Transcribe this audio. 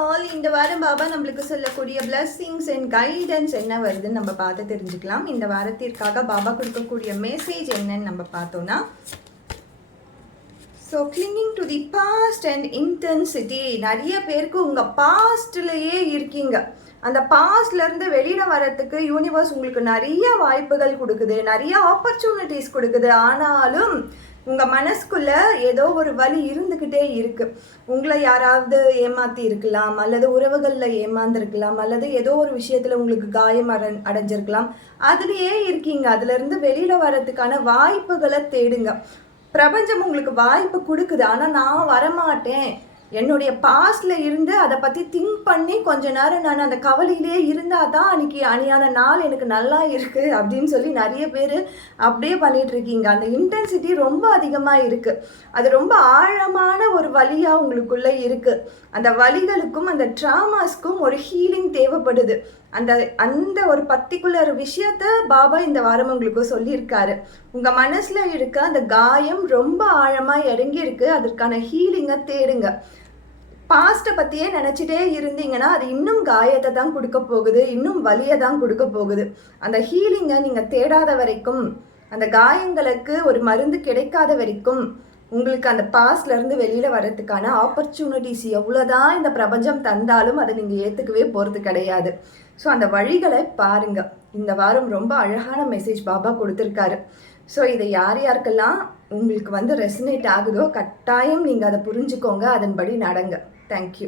All இந்த வாரம் பாபா நம்மளுக்கு சொல்லக்கூடிய பிளஸ்ஸிங்ஸ் அண்ட் கைடன்ஸ் என்ன வருதுன்னு நம்ம பார்த்து தெரிஞ்சுக்கலாம். இந்த வாரத்திற்காக பாபா கொடுக்கக்கூடிய மெசேஜ் என்னன்னு நம்ம பார்த்தோம்னா, so clinging to the past and intensity. நிறைய பேருக்கு உங்கள் பாஸ்ட்லேயே இருக்கீங்க. அந்த பாஸ்ட்லேருந்து வெளியில் வரத்துக்கு யூனிவர்ஸ் உங்களுக்கு நிறைய வாய்ப்புகள் கொடுக்குது, நிறைய ஆப்பர்ச்சுனிட்டிஸ் கொடுக்குது. ஆனாலும் உங்கள் மனசுக்குள்ளே ஏதோ ஒரு வலி இருந்துக்கிட்டே இருக்குது. உங்களை யாராவது ஏமாற்றி இருக்கலாம், அல்லது உறவுகளில் ஏமாந்துருக்கலாம், அல்லது ஏதோ ஒரு விஷயத்தில் உங்களுக்கு காயம் அடைஞ்சிருக்கலாம். அதுலேயே இருக்கீங்க. அதுலேருந்து வெளியில் வரத்துக்கான வாய்ப்புகளை தேடுங்க. பிரபஞ்சம் உங்களுக்கு வாய்ப்பு கொடுக்குது, ஆனால் நான் வரமாட்டேன், என்னுடைய பாஸ்டில் இருந்து அதை பற்றி திங்க் பண்ணி கொஞ்ச நேரம் நான் அந்த கவலையிலே இருந்தால் தான் அன்றையான நாள் எனக்கு நல்லா இருக்குது அப்படின்னு சொல்லி நிறைய பேர் அப்படியே பண்ணிகிட்ருக்கீங்க. அந்த இன்டென்சிட்டி ரொம்ப அதிகமாக இருக்குது. அது ரொம்ப ஆழமான ஒரு வலியாக உங்களுக்குள்ளே இருக்குது. அந்த வலிகளுக்கும் அந்த ட்ராமாஸ்க்கும் ஒரு ஹீலிங் தேவைப்படுது. அந்த ஒரு பர்டிகுலர் விஷயத்த பாபா இந்த வாரம் உங்களுக்கு சொல்லியிருக்காரு. உங்கள் மனசில் இருக்க அந்த காயம் ரொம்ப ஆழமாக இறங்கியிருக்கு. அதற்கான ஹீலிங்கை தேடுங்க. பாஸ்ட்டை பற்றியே நினச்சிட்டே இருந்தீங்கன்னா அது இன்னும் காயத்தை தான் கொடுக்க போகுது, இன்னும் வலியை தான் கொடுக்க போகுது. அந்த ஹீலிங்கை நீங்கள் தேடாத வரைக்கும், அந்த காயங்களுக்கு ஒரு மருந்து கிடைக்காத வரைக்கும் உங்களுக்கு அந்த பாஸ்ட்லேருந்து வெளியில் வர்றதுக்கான ஆப்பர்ச்சுனிட்டிஸ் எவ்வளோதான் இந்த பிரபஞ்சம் தந்தாலும் அதை நீங்கள் ஏற்றுக்கவே போகிறது கிடையாது. ஸோ அந்த வழிகளை பாருங்கள். இந்த வாரம் ரொம்ப அழகான மெசேஜ் பாபா கொடுத்துருக்காரு. ஸோ இதை யாருக்கெல்லாம் உங்களுக்கு ரெசனேட் ஆகுதோ கட்டாயம் நீங்கள் அதை புரிஞ்சுக்கோங்க, அதன்படி நடங்க. தேங்க்யூ.